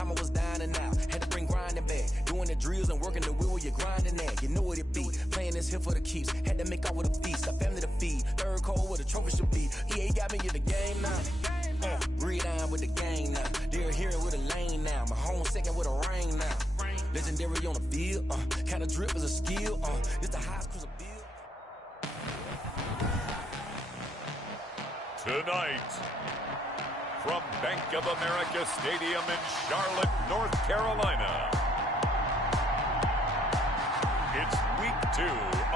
time I was down and out. Had to bring grinding back. Doing the drills and working the wheel where you're grinding at. You know what it be. Playing this here for the keeps. Had to make out with a feast. A family to feed. Third cold where the trophy should be. EA got me in the game now. Read on with the game now. They're hearing with a lane now. My home second with a rain now. Legendary on the field. Kind of drip is a skill. It's the highest cruiser bill. Tonight, from Bank of America Stadium in Charlotte, North Carolina, it's week 2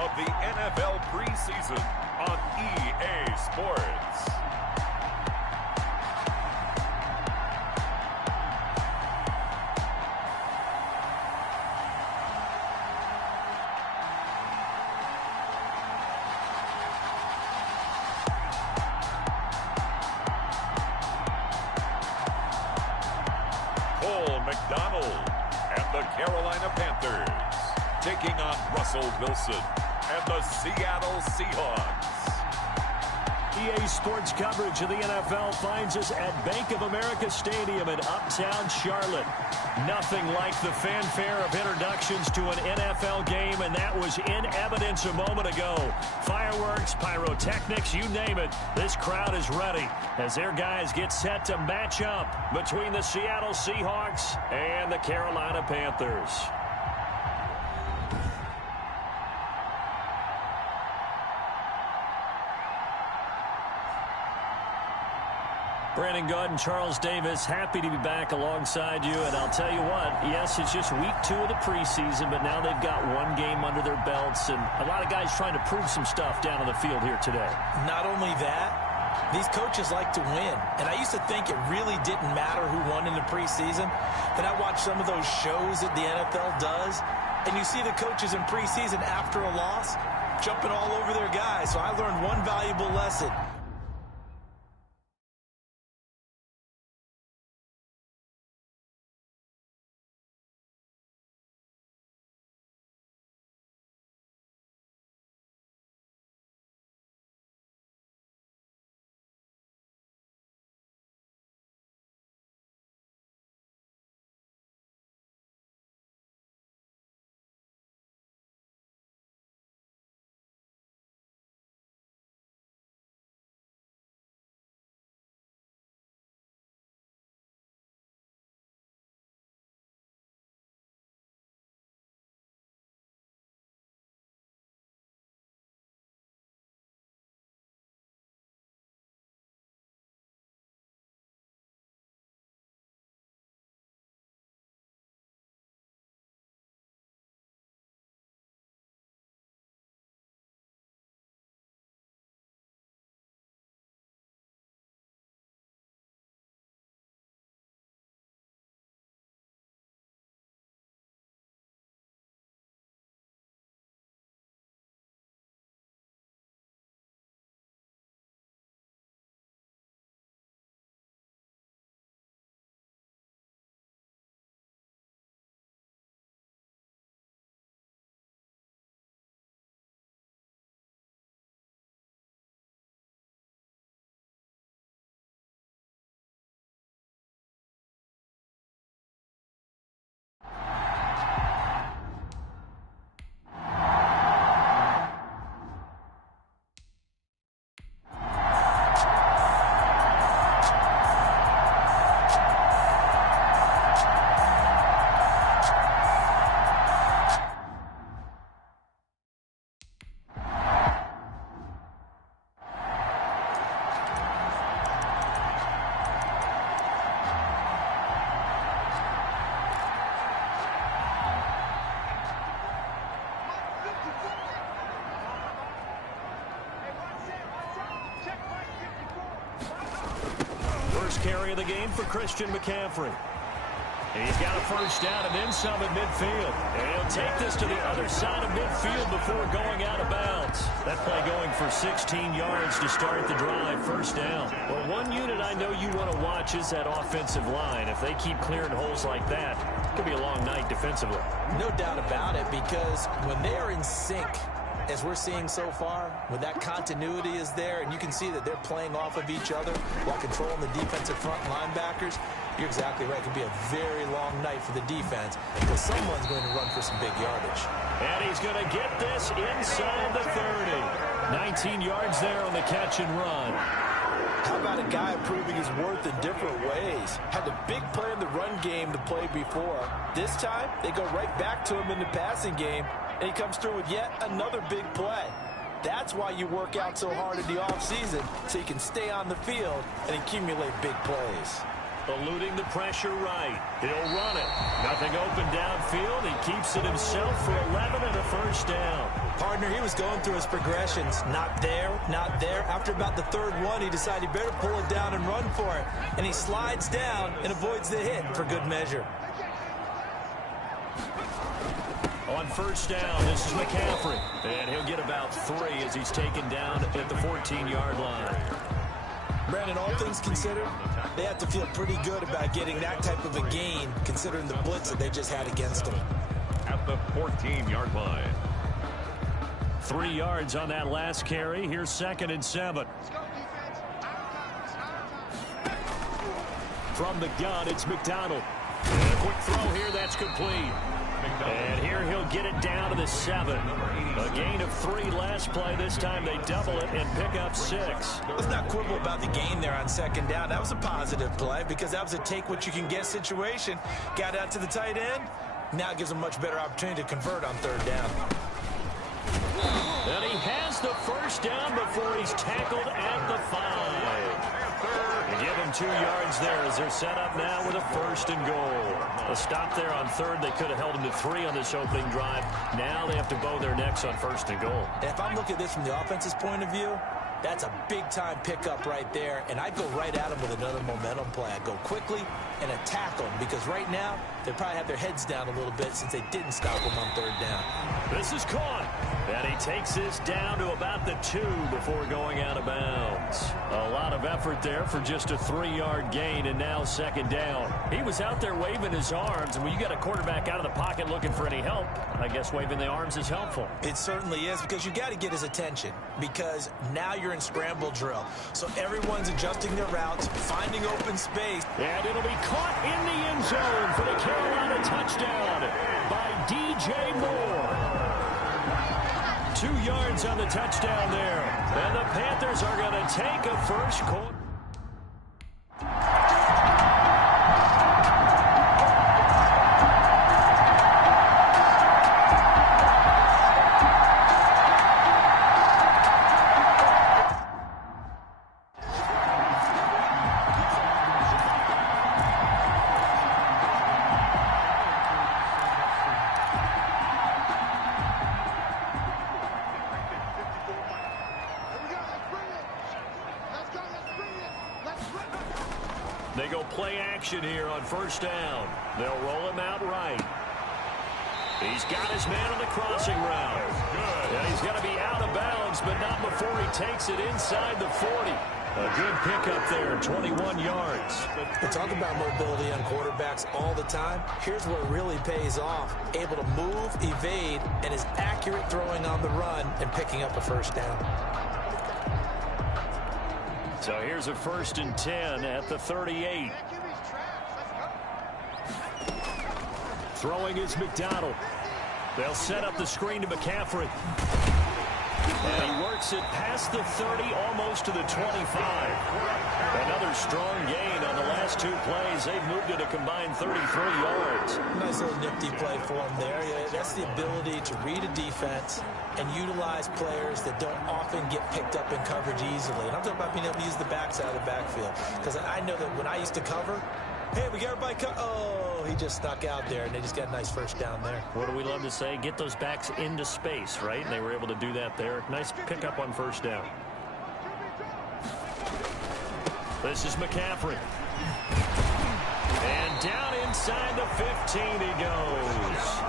of the NFL preseason on EA Sports. McDonald and the Carolina Panthers taking on Russell Wilson and the Seattle Seahawks. EA Sports coverage of the NFL finds us at Bank of America Stadium in Uptown Charlotte. Nothing like the fanfare of introductions to an NFL game, and that was in evidence a moment ago. Fireworks, pyrotechnics, you name it. This crowd is ready as their guys get set to match up between the Seattle Seahawks and the Carolina Panthers. Brandon Gaud and Charles Davis, happy to be back alongside you. And I'll tell you what, yes, it's just week 2 of the preseason, but now they've got one game under their belts. And a lot of guys trying to prove some stuff down on the field here today. Not only that, these coaches like to win. And I used to think it really didn't matter who won in the preseason. Then I watched some of those shows that the NFL does, and you see the coaches in preseason after a loss jumping all over their guys. So I learned one valuable lesson. Carry of the game for Christian McCaffrey. He's got a first down and then some at midfield. And he'll take this to the other side of midfield before going out of bounds. That play going for 16 yards to start the drive, first down. Well, one unit I know you want to watch is that offensive line. If they keep clearing holes like that, it could be a long night defensively. No doubt about it, because when they are in sync, as we're seeing so far, when that continuity is there and you can see that they're playing off of each other while controlling the defensive front linebackers, You're exactly right. It could be a very long night for the defense because someone's going to run for some big yardage. And he's going to get this inside the 30. 19 yards there on the catch and run. How about a guy proving his worth in different ways? Had a big play in the run game to play before. This time, they go right back to him in the passing game, and he comes through with yet another big play. That's why you work out so hard in the offseason, so you can stay on the field and accumulate big plays. Eluding the pressure right. He'll run it. Nothing open downfield. He keeps it himself for 11 and a first down. Partner, he was going through his progressions. Not there, not there. After about the third one, he decided he better pull it down and run for it. And he slides down and avoids the hit for good measure. On first down, this is McCaffrey. And he'll get about 3 as he's taken down at the 14-yard line. Brandon, all things considered, they have to feel pretty good about getting that type of a gain, considering the blitz that they just had against them. At the 14-yard line. 3 yards on that last carry. Here's 2nd and 7. From the gun, it's McDonald. And a quick throw here, that's complete. And here he'll get it down to the 7. A gain of 3 last play. This time they double it and pick up 6. Let's not quibble about the gain there on 2nd down. That was a positive play because that was a take-what-you-can-get situation. Got out to the tight end. Now it gives them a much better opportunity to convert on 3rd down. And he has the first down before he's tackled at the 5. They give him 2 yards there as they're set up now with a 1st and goal. A stop there on 3rd. They could have held him to 3 on this opening drive. Now they have to bow their necks on 1st and goal. And if I'm looking at this from the offense's point of view, that's a big-time pickup right there. And I'd go right at him with another momentum play. I'd go quickly and attack them because right now they probably have their heads down a little bit since they didn't stop him on 3rd down. This is caught. And he takes this down to about the 2 before going out of bounds. A lot of effort there for just a 3-yard gain, and now 2nd down. He was out there waving his arms, and when you got a quarterback out of the pocket looking for any help, I guess waving the arms is helpful. It certainly is because you got to get his attention because now you're in scramble drill. So everyone's adjusting their routes, finding open space. And it'll be caught in the end zone for the Carolina touchdown by DJ Moore. 2 yards on the touchdown there. And the Panthers are going to take a first quarter. They go play action here on 1st down. They'll roll him out right. He's got his man on the crossing route. And he's going to be out of bounds, but not before he takes it inside the 40. A good pickup there, 21 yards. We talk about mobility on quarterbacks all the time. Here's where it really pays off. Able to move, evade, and is accurate throwing on the run and picking up a 1st down. So here's a 1st and 10 at the 38. Throwing is McDonald. They'll set up the screen to McCaffrey. And he works it past the 30, almost to the 25. Another strong gain on the last 2 plays. They've moved it a combined 33 yards. Nice little nifty play for him there. Yeah, that's the ability to read a defense and utilize players that don't often get picked up in coverage easily. And I'm talking about being able to use the backside of the backfield. Because I know that when I used to cover, hey, we got everybody oh, he just snuck out there, and they just got a nice 1st down there. What do we love to say? Get those backs into space, right? And they were able to do that there. Nice pickup on 1st down. This is McCaffrey. And down inside the 15 he goes.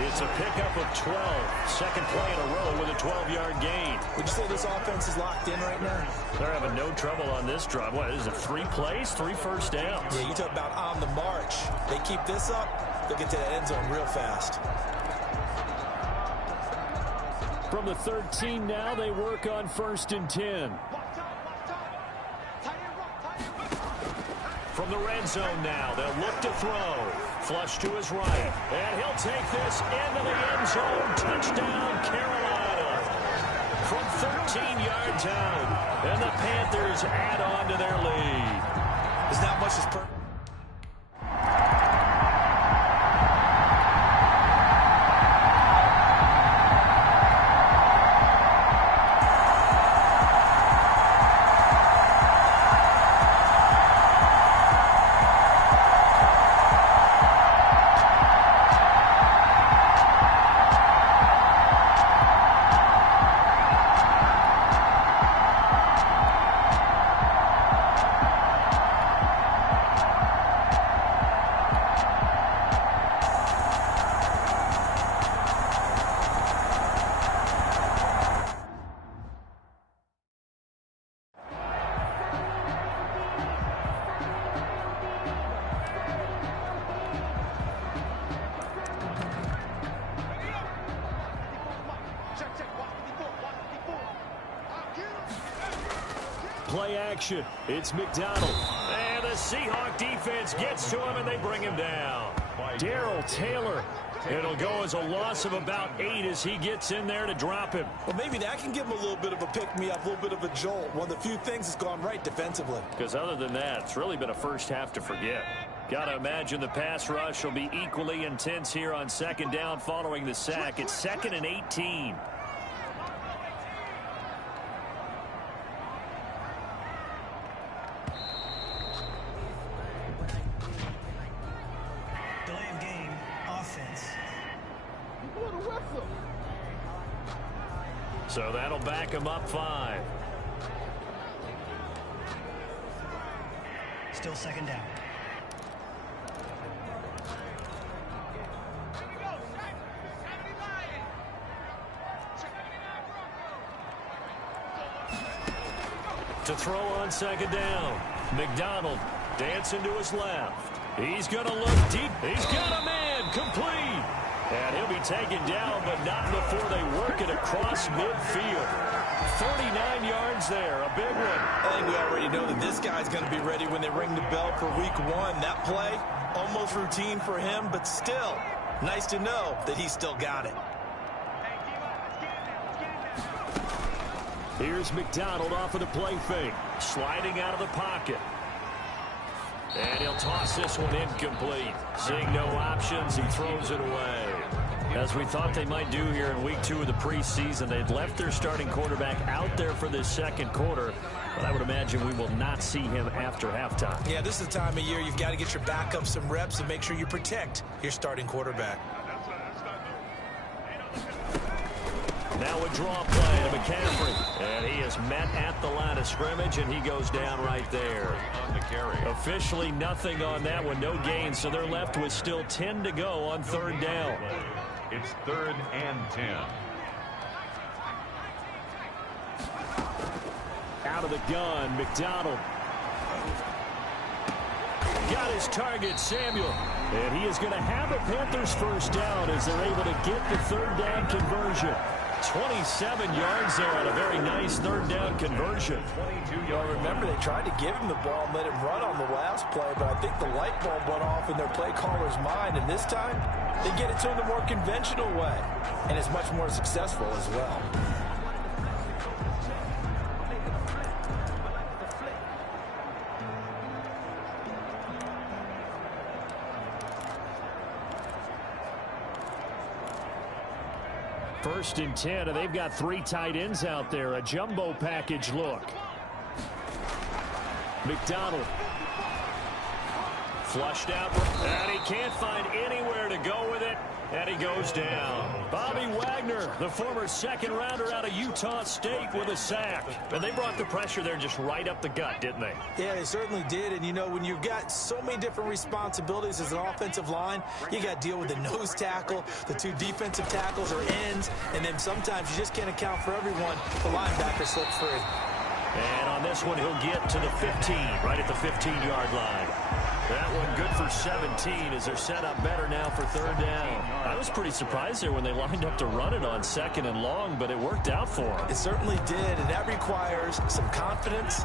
It's a pickup of 12. Second play in a row with a 12-yard gain. Would you say this offense is locked in right now? They're having no trouble on this drive. What, is it 3 plays, 3 first downs? Yeah, you talk about on the march. They keep this up, they'll get to that end zone real fast. From the 13 now, they work on 1st and 10. From From the red zone now, they'll look to throw. Flush to his right, and he'll take this into the end zone. Touchdown, Carolina. From 13 yards out, and the Panthers add on to their lead. There's not much as perfect. Play action. It's McDonald. And the Seahawk defense gets to him, and they bring him down. Darrell Taylor. It'll go as a loss of about 8 as he gets in there to drop him. Well, maybe that can give him a little bit of a pick-me-up, a little bit of a jolt. One of the few things that's gone right defensively. Because other than that, it's really been a first half to forget. Got to imagine the pass rush will be equally intense here on second down following the sack. It's 2nd and 18. So that'll back him up 5. Still second down. To throw on second down. McDonald dancing to his left. He's going to look deep. He's got a man. Complete. And he'll be taken down, but not before they work it across midfield. 39 yards there, a big one. I think we already know that this guy's going to be ready when they ring the bell for week 1. That play, almost routine for him, but still, nice to know that he's still got it. Here's McDonald off of the play fake, sliding out of the pocket. And he'll toss this one incomplete. Seeing no options, he throws it away. As we thought they might do here in week 2 of the preseason, they'd left their starting quarterback out there for this second quarter, but I would imagine we will not see him after halftime. Yeah, this is the time of year you've got to get your backup some reps and make sure you protect your starting quarterback. Now a draw play to McCaffrey. And he is met at the line of scrimmage, and he goes down right there. Officially nothing on that one, no gain, so they're left with still 10 to go on third down. It's 3rd and 10. Out of the gun, McDonald. Got his target, Samuel. And he is going to have a Panthers first down as they're able to get the third down conversion. 27 yards there on a very nice third down conversion. Well, remember, they tried to give him the ball and let him run on the last play, but I think the light bulb went off in their play caller's mind, and this time they get it to him the more conventional way, and it's much more successful as well. First and 10, and they've got 3 tight ends out there. A jumbo package look. McDonald. Flushed out, and he can't find anywhere to go with it, and he goes down. Bobby Wagner, the former second-rounder out of Utah State, with a sack. And they brought the pressure there just right up the gut, didn't they? Yeah, they certainly did. And, you know, when you've got so many different responsibilities as an offensive line, you got to deal with the nose tackle, the 2 defensive tackles or ends, and then sometimes you just can't account for everyone. The linebacker slips free. And on this one, he'll get to the 15, right at the 15-yard line. That one good for 17 as they're set up better now for third down. I was pretty surprised there when they lined up to run it on 2nd and long, but it worked out for them. It certainly did, and that requires some confidence,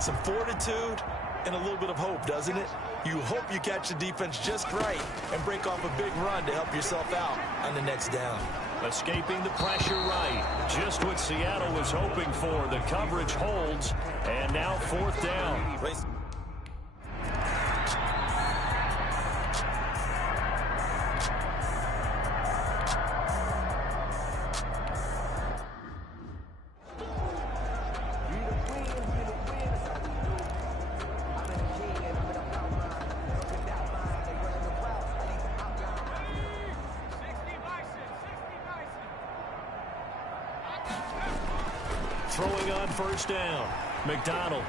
some fortitude, and a little bit of hope, doesn't it? You hope you catch the defense just right and break off a big run to help yourself out on the next down. Escaping the pressure right. Just what Seattle was hoping for. The coverage holds, and now 4th down. Throwing on 1st down. McDonald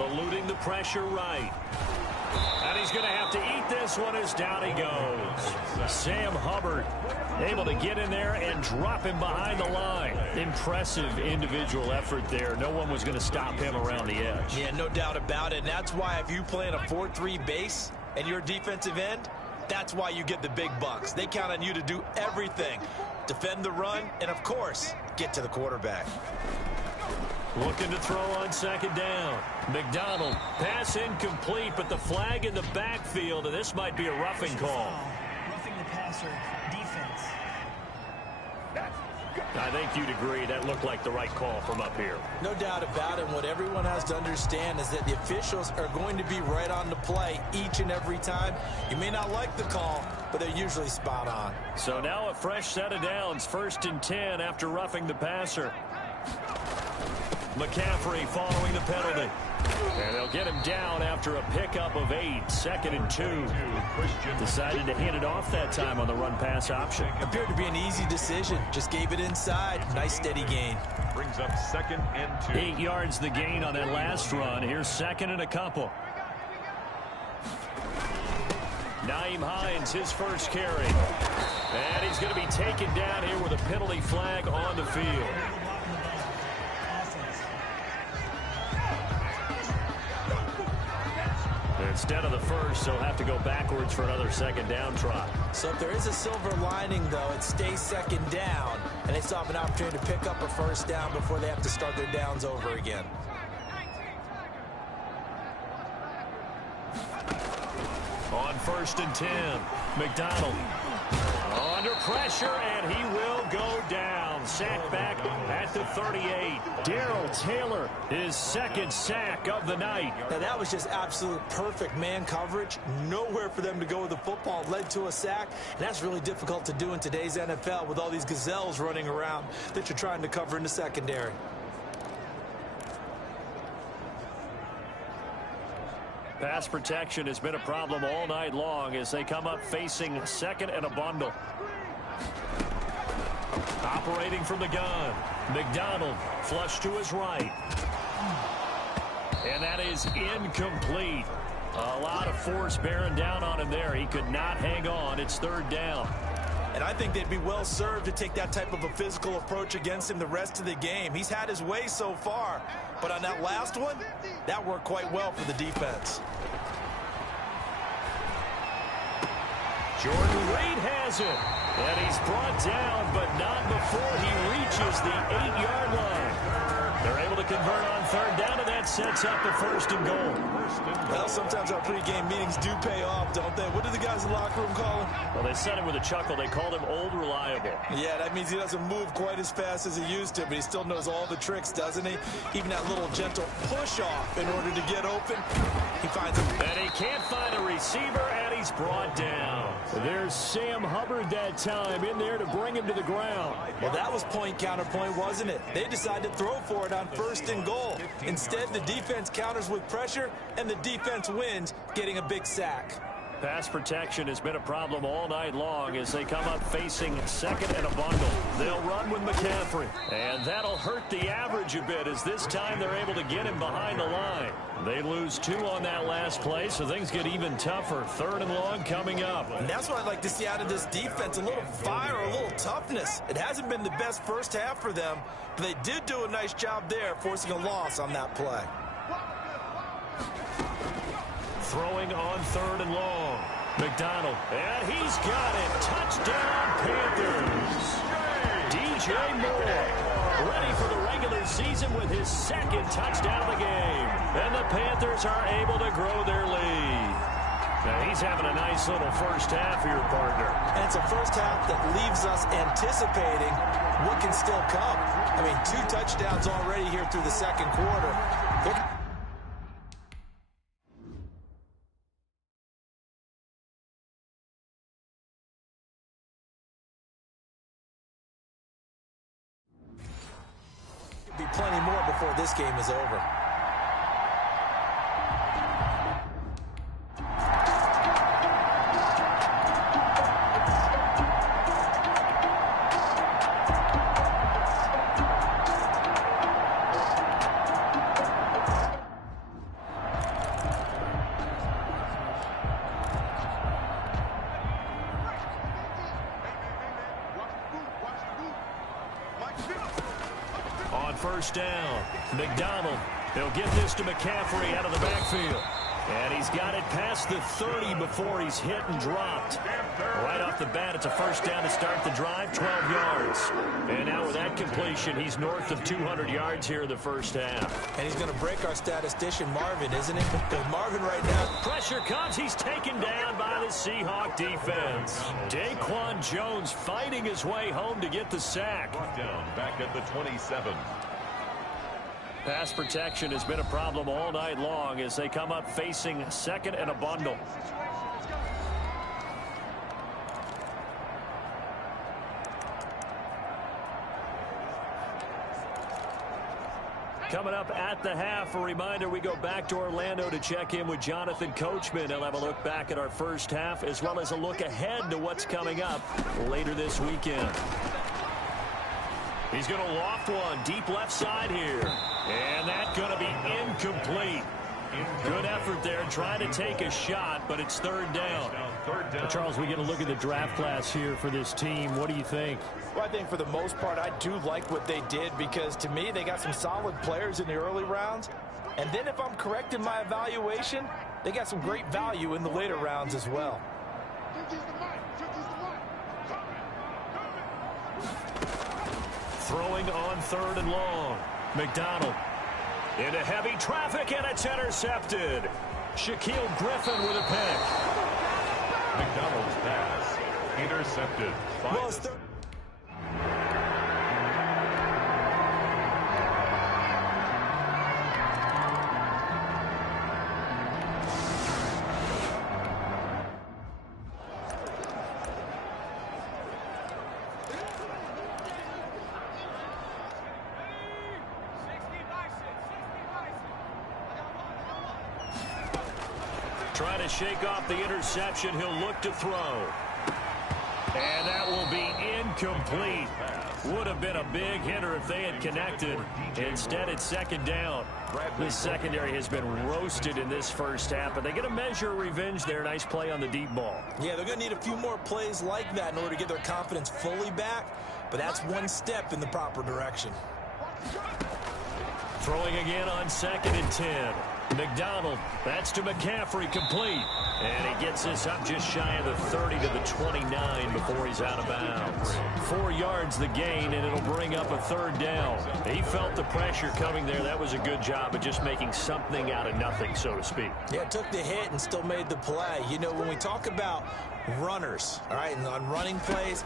eluding the pressure right. And he's going to have to eat this one as down he goes. Sam Hubbard able to get in there and drop him behind the line. Impressive individual effort there. No one was going to stop him around the edge. Yeah, no doubt about it. And that's why if you play in a 4-3 base and you're a defensive end, that's why you get the big bucks. They count on you to do everything. Defend the run and, of course, get to the quarterback. Looking to throw on 2nd down. McDonald, pass incomplete, but the flag in the backfield, and this might be a roughing call. Roughing the passer, defense. I think you'd agree that looked like the right call from up here. No doubt about it. What everyone has to understand is that the officials are going to be right on the play each and every time. You may not like the call, but they're usually spot on. So now a fresh set of downs, 1st and 10 after roughing the passer. McCaffrey following the penalty. And they'll get him down after a pickup of 8. 2nd and 2. Decided to hand it off that time on the run-pass option. Appeared to be an easy decision. Just gave it inside. Nice steady gain. Brings up 2nd and 2. 8 yards the gain on that last run. Here's 2nd and a couple. Nyheim Hines, his first carry. And he's going to be taken down here with a penalty flag on the field. Instead of the first, they'll have to go backwards for another 2nd down try. So if there is a silver lining, though, it stays 2nd down, and they still have an opportunity to pick up a 1st down before they have to start their downs over again. On 1st and 10, McDonald under pressure, and he will go down. Sack back at the 38. Darrell Taylor, his 2nd sack of the night. Now, that was just absolute perfect man coverage. Nowhere for them to go with the football. Led to a sack, and that's really difficult to do in today's NFL with all these gazelles running around that you're trying to cover in the secondary. Pass protection has been a problem all night long as they come up facing 2nd and a bundle. Operating from the gun. McDonald flush to his right. And that is incomplete. A lot of force bearing down on him there. He could not hang on. It's 3rd down. And I think they'd be well served to take that type of a physical approach against him the rest of the game. He's had his way so far. But on that last one, that worked quite well for the defense. Jordan Reed has it. And he's brought down, but not before he reaches the 8-yard line. They're able to convert on 3rd down, and that sets up the 1st and goal. Well, sometimes our pregame meetings do pay off, don't they? What did the guys in the locker room call him? Well, they said it with a chuckle. They called him Old Reliable. Yeah, that means he doesn't move quite as fast as he used to, but he still knows all the tricks, doesn't he? Even that little gentle push-off in order to get open, he finds him. And he can't find a receiver, and he's brought down. There's Sam Hubbard that time in there to bring him to the ground. Well, that was point-counterpoint, wasn't it? They decided to throw for it on 1st and goal. Instead, the defense counters with pressure, and the defense wins, getting a big sack. Pass protection has been a problem all night long as they come up facing 2nd and a bundle. They'll run with McCaffrey, and that'll hurt the average a bit as this time they're able to get him behind the line. They lose 2 on that last play, so things get even tougher. 3rd and long coming up. And that's what I'd like to see out of this defense, a little fire, a little toughness. It hasn't been the best first half for them, but they did do a nice job there, forcing a loss on that play. Throwing on 3rd and long. McDonald, and he's got it. Touchdown, Panthers. DJ Moore ready for the regular season with his second touchdown of the game. And the Panthers are able to grow their lead. Now he's having a nice little first half here, partner. And it's a first half that leaves us anticipating what can still come. I mean, 2 touchdowns already here through the second quarter. Be plenty more before this game is over. On first down, McDonald. He'll give this to McCaffrey out of the backfield. And he's got it past the 30 before he's hit and dropped. Right off the bat, it's a first down to start the drive, 12 yards. And now with that completion, he's north of 200 yards here in the first half. And he's going to break our statistician, Marvin, isn't he? Because Marvin right now... Pressure comes. He's taken down by the Seahawk defense. Daquan Jones fighting his way home to get the sack. Down back at the 27. Pass protection has been a problem all night long as they come up facing second and a bundle. Coming up at the half, a reminder, we go back to Orlando to check in with Jonathan Coachman. He'll have a look back at our first half as well as a look ahead to what's coming up later this weekend. He's going to loft one deep left side here. And that's going to be incomplete. Good effort there trying to take a shot, but it's third down. Charles, we get a look at the draft class here for this team. What do you think? Well, I think for the most part, I do like what they did because, to me, they got some solid players in the early rounds. And then if I'm correct in my evaluation, they got some great value in the later rounds as well. Throwing on third and long. McDonald into heavy traffic, and it's intercepted. Shaquille Griffin with a pick. McDonald's pass intercepted. Well, it's trying to shake off the interception. He'll look to throw. And that will be incomplete. Would have been a big hitter if they had connected. Instead, it's second down. This secondary has been roasted in this first half, but they get a measure of revenge there. Nice play on the deep ball. Yeah, they're going to need a few more plays like that in order to get their confidence fully back, but that's one step in the proper direction. Throwing again on second and 10. McDonald, that's to McCaffrey, complete. And he gets this up just shy of the 30 to the 29 before he's out of bounds. 4 yards the gain, and it'll bring up a third down. He felt the pressure coming there. That was a good job of just making something out of nothing, so to speak. Yeah, took the hit and still made the play. You know, when we talk about runners, all right, and on running plays,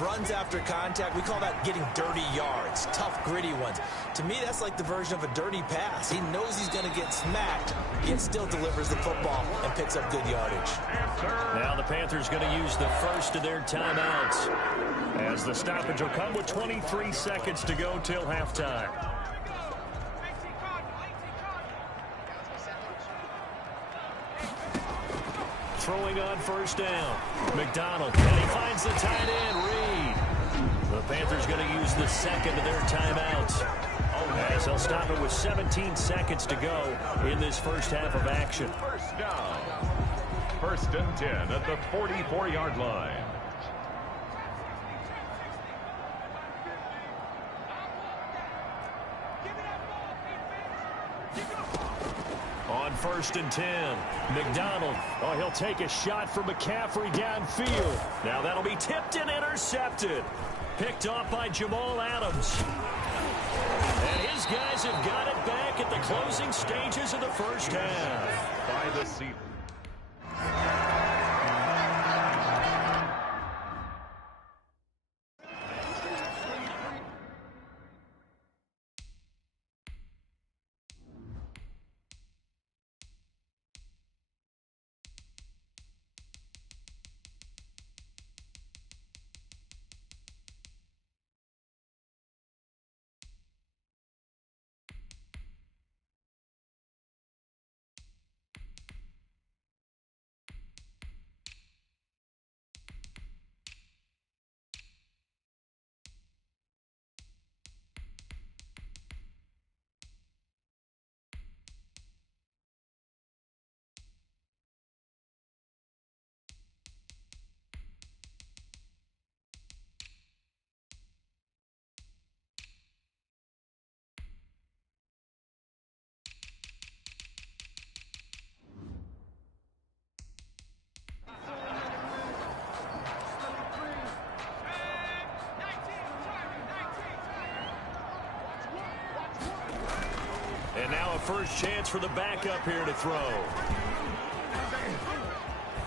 runs after contact, we call that getting dirty yards, tough, gritty ones. To me, that's like the version of a dirty pass. He knows he's going to get smacked, yet still delivers the football and picks up good yardage. Now the Panthers going to use the first of their timeouts as the stoppage will come with 23 seconds to go till halftime. Throwing on first down. McDonald, and he finds the tight end, Reed. The Panthers going to use the second of their timeouts, as they'll stop it with 17 seconds to go in this first half of action. First down. First and 10 at the 44-yard line. On first and 10, McDonald. Oh, he'll take a shot for McCaffrey downfield. Now that'll be tipped and intercepted. Picked off by Jamal Adams. And his guys have got it back at the closing stages of the first half. By the seat. And now a first chance for the backup here to throw.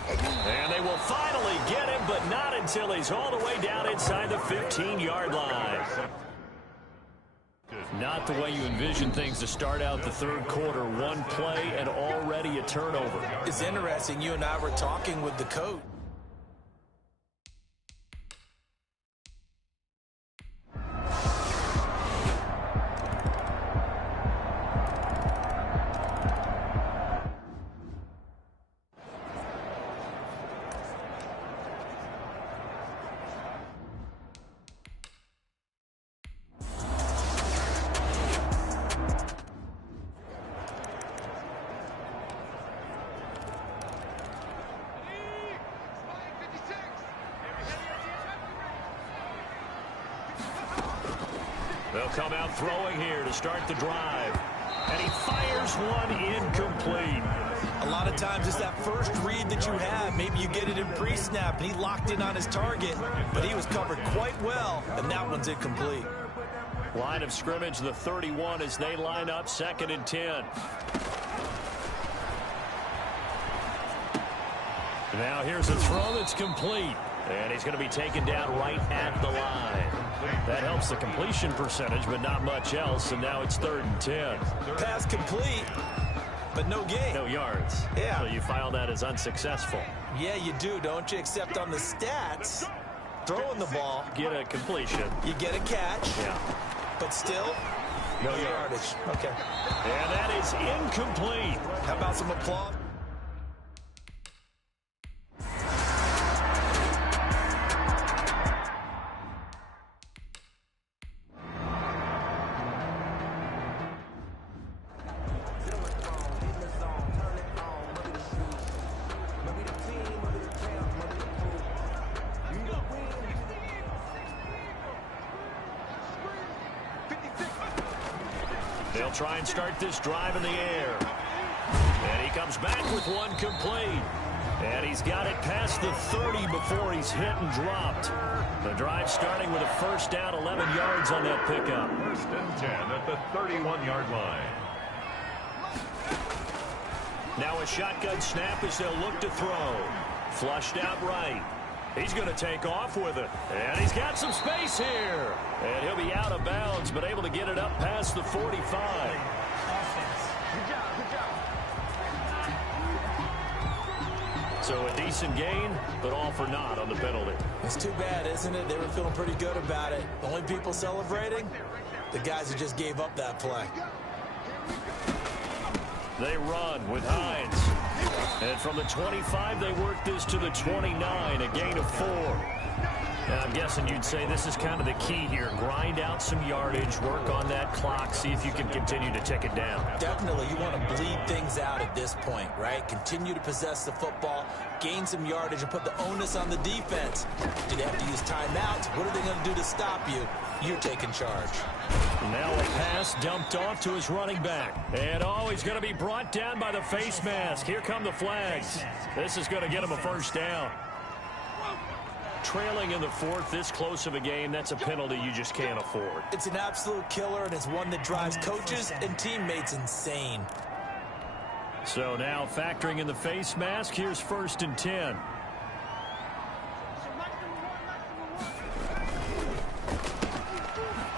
And they will finally get him, but not until he's all the way down inside the 15-yard line. Not the way you envision things to start out the third quarter. One play and already a turnover. It's interesting. You and I were talking with the coach. They'll come out throwing here to start the drive. And he fires one incomplete. A lot of times it's that first read that you have. Maybe you get it in pre-snap, and he locked in on his target, but he was covered quite well, and that one's incomplete. Line of scrimmage, the 31, as they line up 2nd and 10. Now here's a throw that's complete. And he's going to be taken down right at the line. That helps the completion percentage, but not much else. And now it's 3rd and 10. Pass complete, but no gain. No yards. Yeah. So you file that as unsuccessful. Yeah, you do, don't you? Except on the stats, throwing the ball. Get a completion. You get a catch. Yeah. But still, no yardage. Okay. And that is incomplete. How about some applause? They'll try and start this drive in the air. And he comes back with one complete. And he's got it past the 30 before he's hit and dropped. The drive starting with a first down, 11 yards on that pickup. 1st and 10 at the 31-yard line. Now a shotgun snap as they'll look to throw. Flushed out right. He's going to take off with it. And he's got some space here. And he'll be out of bounds, but able to get it up past the 45. Good job. So a decent gain, but all for naught on the penalty. It's too bad, isn't it? They were feeling pretty good about it. The only people celebrating, the guys who just gave up that play. They run with Hines. And from the 25, they work this to the 29, a gain of 4. And I'm guessing you'd say this is kind of the key here. Grind out some yardage, work on that clock, see if you can continue to tick it down. Definitely, you want to bleed things out at this point, right? Continue to possess the football, gain some yardage, and put the onus on the defense. Do they have to use timeouts? What are they going to do to stop you? You're taking charge. Now a pass dumped off to his running back. And he's going to be brought down by the face mask. Here come the flags. This is going to get him a first down. trailing in the fourth, this close of a game, that's a penalty you just can't afford. It's an absolute killer, and it's one that drives coaches and teammates insane. So now factoring in the face mask, here's 1st and 10.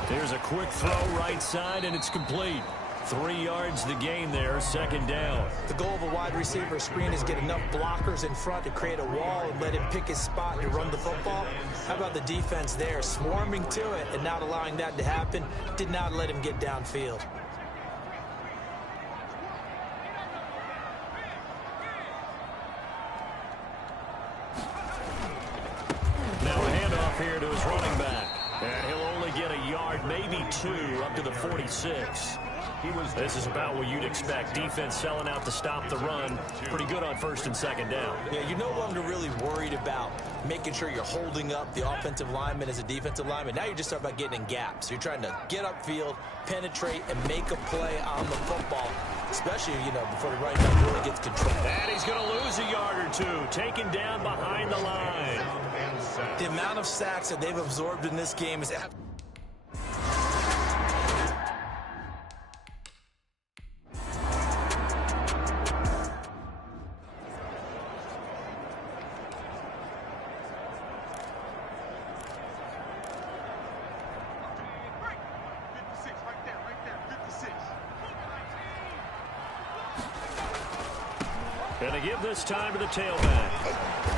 There's a quick throw right side, and it's complete. 3 yards the gain there, 2nd down. The goal of a wide receiver screen is get enough blockers in front to create a wall and let him pick his spot to run the football. How about the defense there, swarming to it and not allowing that to happen? Did not let him get downfield. Now a handoff here to his running back. And he'll only get a yard, maybe 2, up to the 46. This is about what you'd expect. Defense selling out to stop the run. Pretty good on 1st and 2nd down. Yeah, you're no longer really worried about making sure you're holding up the offensive lineman as a defensive lineman. Now you're just talking about getting in gaps. You're trying to get upfield, penetrate, and make a play on the football, especially, before the running back really gets control. And he's going to lose a yard or 2, taken down behind the line. The amount of sacks that they've absorbed in this game is... Going to give this time to the tailback.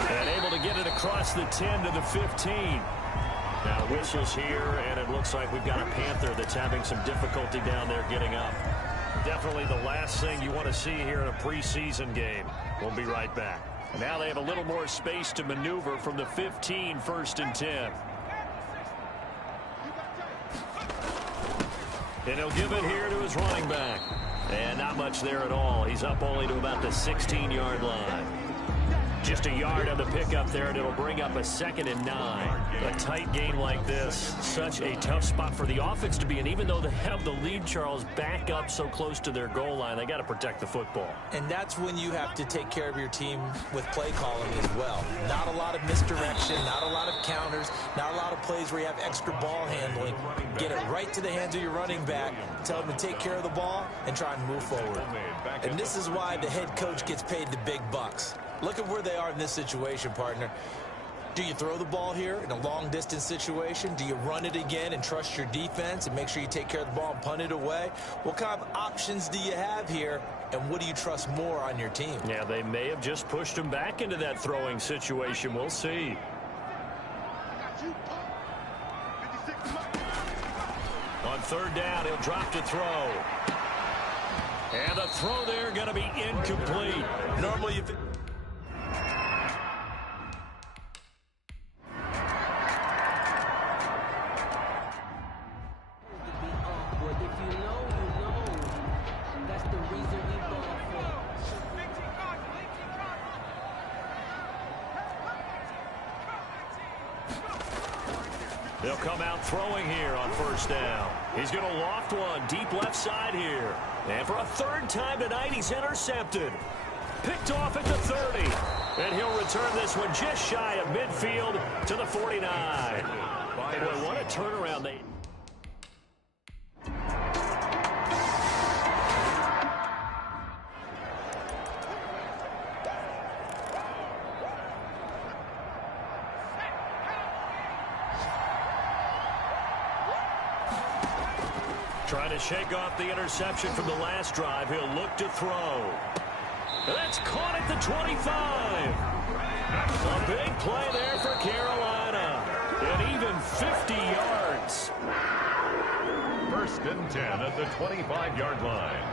And able to get it across the 10 to the 15. Now whistles here, and it looks like we've got a Panther that's having some difficulty down there getting up. Definitely the last thing you want to see here in a preseason game. We'll be right back. Now they have a little more space to maneuver from the 15, 1st and 10. And he'll give it here to his running back. And not much there at all. He's up only to about the 16-yard line. Just a yard on the pickup there, and it'll bring up a 2nd and 9. A tight game like this, such a tough spot for the offense to be in. Even though they have the lead, Charles, back up so close to their goal line, they got to protect the football. And that's when you have to take care of your team with play calling as well. Not a lot of misdirection, not a lot of counters, not a lot of plays where you have extra ball handling. Get it right to the hands of your running back, tell him to take care of the ball, and try and move forward. And this is why the head coach gets paid the big bucks. Look at where they are in this situation, partner. Do you throw the ball here in a long-distance situation? Do you run it again and trust your defense and make sure you take care of the ball and punt it away? What kind of options do you have here, and what do you trust more on your team? Yeah, they may have just pushed him back into that throwing situation. We'll see. On 3rd down, he'll drop to throw. And the throw there going to be incomplete. Normally, if they'll come out throwing here on 1st down. He's going to loft one deep left side here. And for a 3rd time tonight, he's intercepted. Picked off at the 30. And he'll return this one just shy of midfield to the 49. Boy, what a turnaround they... Trying to shake off the interception from the last drive. He'll look to throw. That's caught at the 25. A big play there for Carolina. And even 50 yards. 1st and 10 at the 25-yard line.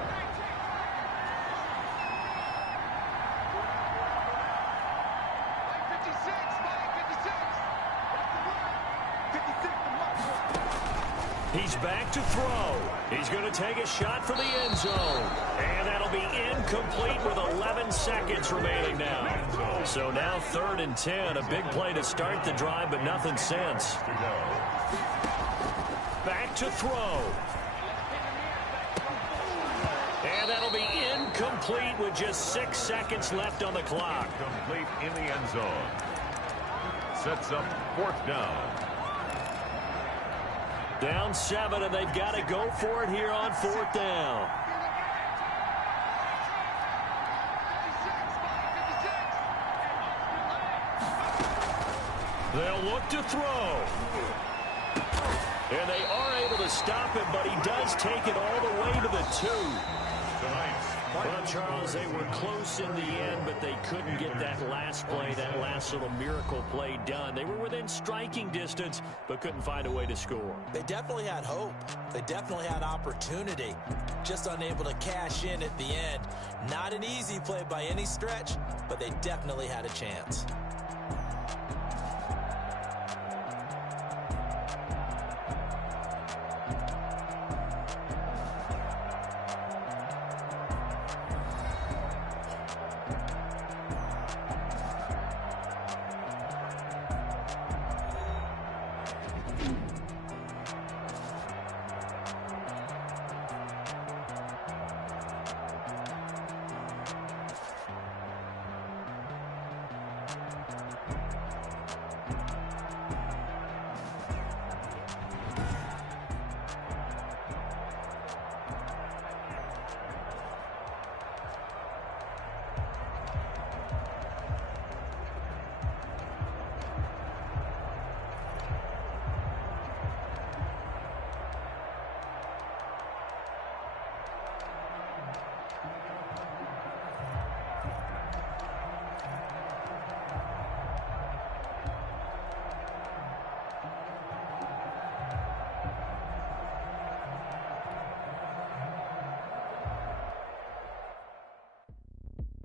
He's back to throw. He's going to take a shot for the end zone. And that'll be incomplete with 11 seconds remaining now. So now 3rd and 10. A big play to start the drive, but nothing since. Back to throw. And that'll be incomplete with just 6 seconds left on the clock. Complete in the end zone. sets up 4th down. Down 7, and they've got to go for it here on 4th down. They'll look to throw. And they are able to stop him, but he does take it all the way to the 2. Well, Charles, they were close in the end, but they couldn't get that last play, that last little miracle play done. They were within striking distance, but couldn't find a way to score. They definitely had hope. They definitely had opportunity. Just unable to cash in at the end. Not an easy play by any stretch, but they definitely had a chance.